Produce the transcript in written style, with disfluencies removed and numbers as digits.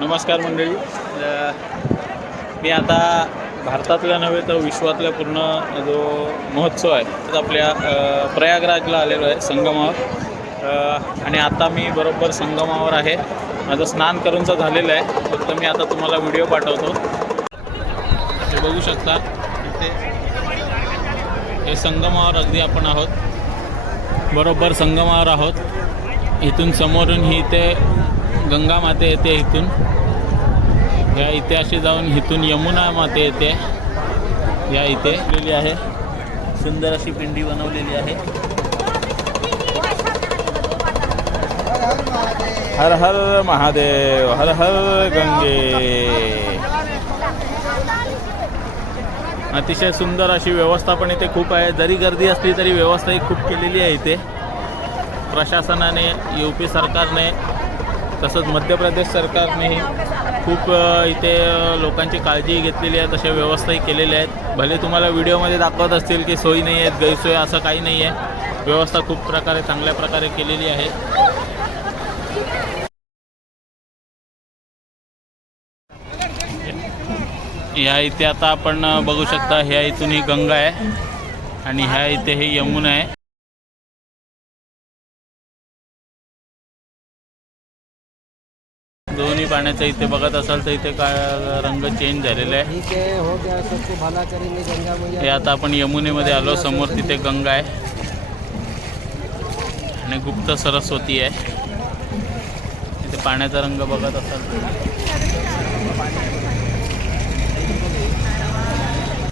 नमस्कार मंडळी. मी आता भारतातल्या नव्हे तर विश्वातल्या पूर्ण जो महोत्सव आहे तो आपल्या प्रयागराजला आलेलो आहे संगमावर. आणि आता मी बरोबर संगमावर आहे. माझं स्नान करूनचं झालेलं आहे. फक्त मी आता तुम्हाला व्हिडिओ पाठवतो. हे बघू शकता इथे हे संगमावर अगदी आपण आहोत. बरोबर संगमावर आहोत. इथून समोरून ही इथे गंगा माते येते. इथून या इथे अशी जाऊन इथून यमुना माते येते. या इथे लिहिली आहे. सुंदर अशी पिंडी बनवलेली आहे. हर हर महादेव, हर हर गंगे. अतिशय सुंदर अशी व्यवस्था पण इथे खूप आहे. जरी गर्दी असली तरी व्यवस्था ही खूप केलेली आहे इथे प्रशासनाने, UP सरकारने, तसंच मध्य प्रदेश सरकारनेही खूप इथे लोकांची काळजी घेतलेली आहे. तशा व्यवस्थाही केलेल्या आहेत. भले तुम्हाला व्हिडिओमध्ये दाखवत असतील की सोयी नाही आहेत, गैरसोय, असं काही नाही आहे. व्यवस्था खूप प्रकारे चांगल्या प्रकारे केलेली आहे. ह्या इथे आता आपण बघू शकता. ह्या इथून ही गंगा आहे आणि ह्या इथे ही यमुना आहे. दोन्ही पाण्याचं इथे बघत असाल तर इथे काय रंग चेंज झालेला आहे. हे आता आपण यमुनेमध्ये आलो. समोर तिथे गंगा आहे आणि गुप्त सरस्वती आहे. इथे पाण्याचा रंग बघत असाल